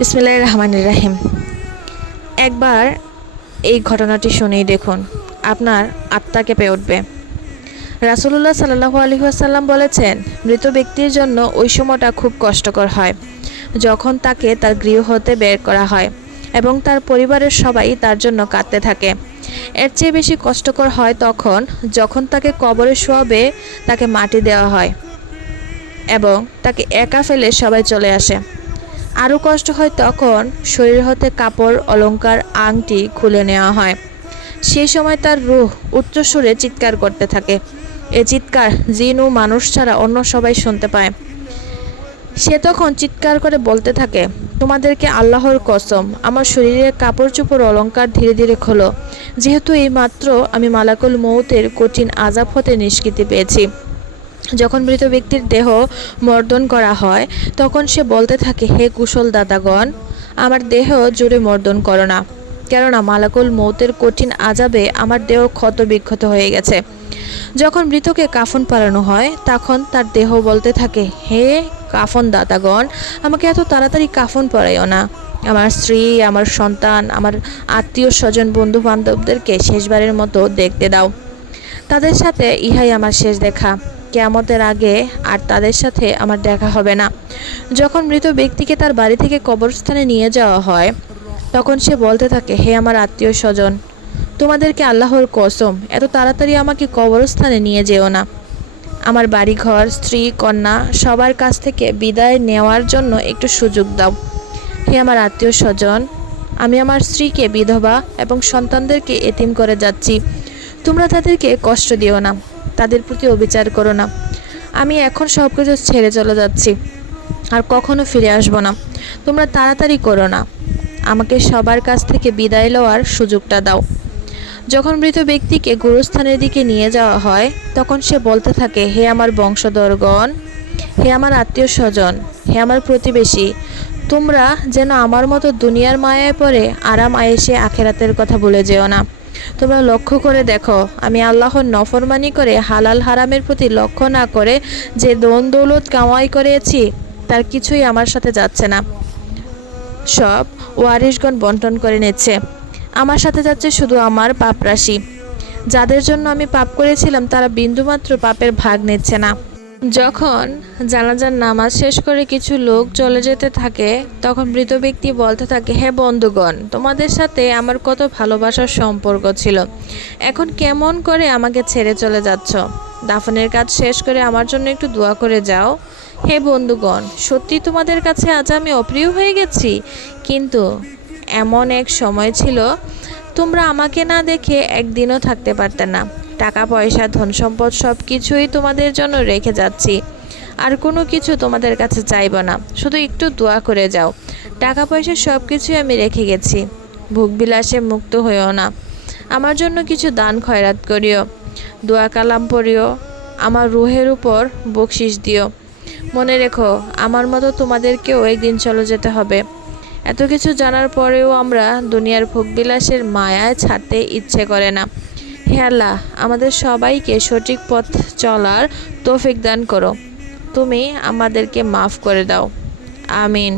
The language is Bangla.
বিসমিল্লাহ রহমান রাহিম। একবার এই ঘটনাটি শুনেই দেখুন, আপনার আত্মা কেঁপে উঠবে। রাসুলুল্লাহ সাল্লাহু আলহি আসাল্লাম বলেছেন, মৃত ব্যক্তির জন্য ওই সময়টা খুব কষ্টকর হয়, যখন তাকে তার গৃহ হতে বের করা হয় এবং তার পরিবারের সবাই তার জন্য কাঁদতে থাকে। এর চেয়ে বেশি কষ্টকর হয় তখন, যখন তাকে কবরে শোয়াবে, তাকে মাটি দেওয়া হয় এবং তাকে একা ফেলে সবাই চলে আসে। আরও কষ্ট হয় তখন শরীর হতে কাপড়, অলংকার, আংটি খুলে নেওয়া হয়। সেই সময় তার রুহ উচ্চস্বরে চিৎকার করতে থাকে। এ চিৎকার জিন ও মানুষ ছাড়া অন্য সবাই শুনতে পায়। সে তখন চিৎকার করে বলতে থাকে, তোমাদেরকে আল্লাহর কসম, আমার শরীরের কাপড় চোপড় অলংকার ধীরে ধীরে খোলো। যেহেতু এই মাত্র আমি মালাকুল মৌতের কঠিন আজাব হতে নিষ্কৃতি পেয়েছি। যখন মৃত ব্যক্তির দেহ মর্দন করা হয়, তখন সে বলতে থাকে, হে কুশল দাদাগণ, আমার দেহ জুড়ে মর্দন করো না। কেননা মালাকুল মৌতের কঠিন আজাবে আমার দেহ ক্ষত বিক্ষত হয়ে গেছে। যখন মৃতকে কাফন পালানো হয়, তখন তার দেহ বলতে থাকে, হে কাফন দাতাগণ আমাকে এত তাড়াতাড়ি কাফন পরাইও না। আমার স্ত্রী, আমার সন্তান, আমার আত্মীয় স্বজন বন্ধু বান্ধবদেরকে শেষবারের মতো দেখতে দাও। তাদের সাথে ইহাই আমার শেষ দেখা। কেয়ামতের আগে আর তাদের সাথে আমার দেখা হবে না। যখন মৃত ব্যক্তিকে তার বাড়ি থেকে কবরস্থানে নিয়ে যাওয়া হয়, তখন সে বলতে থাকে, হে আমার আত্মীয় স্বজন, তোমাদেরকে আল্লাহর কসম, এত তাড়াতাড়ি আমাকে কবরস্থানে নিয়ে যেও না। আমার বাড়িঘর, স্ত্রী, কন্যা, সবার কাছ থেকে বিদায় নেওয়ার জন্য একটু সুযোগ দাও। হে আমার আত্মীয় স্বজন, আমি আমার স্ত্রীকে বিধবা এবং সন্তানদেরকে এতিম করে যাচ্ছি। তোমরা তাদেরকে কষ্ট দিও না। তাদের প্রতি অবিচার করো না। আমি এখন সব কিছু ছেড়ে চলে যাচ্ছি। আর কখনো ফিরে আসব না। তোমরা তাড়াতাড়ি করো না। আমাকে সবার কাছ থেকে বিদায় লওয়ার সুযোগটা দাও। যখন মৃত ব্যক্তিকে গুরুস্থানের দিকে নিয়ে যাওয়া হয়, তখন সে বলতে থাকে, হে আমার বংশধরগণ, হে আমার আত্মীয় স্বজন হে আমার প্রতিবেশী, তোমরা যেন আমার মতো দুনিয়ার মায়ায় পড়ে আরাম আয়েসে আখেরাতের কথা বলে যেও না। তোমরা লক্ষ্য করে দেখো, আমি আল্লাহর নফরমানি করে হালাল হারামের প্রতি লক্ষ্য না করে যে দন দৌলত কামাই করেছি, তার কিছুই আমার সাথে যাচ্ছে না। সব ওয়ারিশগণ বন্টন করে নিচ্ছে। আমার সাথে যাচ্ছে শুধু আমার পাপ রাশি যাদের জন্য আমি পাপ করেছিলাম, তারা বিন্দুমাত্র পাপের ভাগ নিচ্ছে না। যখন জানাজার নামাজ শেষ করে কিছু লোক চলে যেতে থাকে, তখন মৃত ব্যক্তি বলতে থাকে, হে বন্ধুগণ, তোমাদের সাথে আমার কত ভালোবাসার সম্পর্ক ছিল। এখন কেমন করে আমাকে ছেড়ে চলে যাচ্ছ? দাফনের কাজ শেষ করে আমার জন্য একটু দোয়া করে যাও। হে বন্ধুগণ, সত্যি তোমাদের কাছে আজ আমি অপ্রিয় হয়ে গেছি? কিন্তু এমন এক সময় ছিল, তোমরা আমাকে না দেখে একদিনও থাকতে পারতে না। টাকা, পয়সা, ধন সম্পদ সব কিছুই তোমাদের জন্য রেখে যাচ্ছি। আর কোনো কিছু তোমাদের কাছে চাইব না। শুধু একটু দোয়া করে যাও। টাকা, পয়সা সব কিছুই আমি রেখে গেছি। ভোগবিলাসে মুক্ত হইও না। আমার জন্য কিছু দান খয়রাত করিও। দোয়া কালাম পড়িও। আমার রুহের উপর বকশিস দিও। মনে রেখো, আমার মতো তোমাদেরকেও একদিন চলে যেতে হবে। এত কিছু জানার পরেও আমরা দুনিয়ার ভোগবিলাসের মায়ায় ছাড়তে ইচ্ছে করে না। হে আল্লাহ, আমাদের সবাইকে সঠিক পথ চলার তৌফিক দান করো। তুমি আমাদেরকে মাফ করে দাও। আমিন।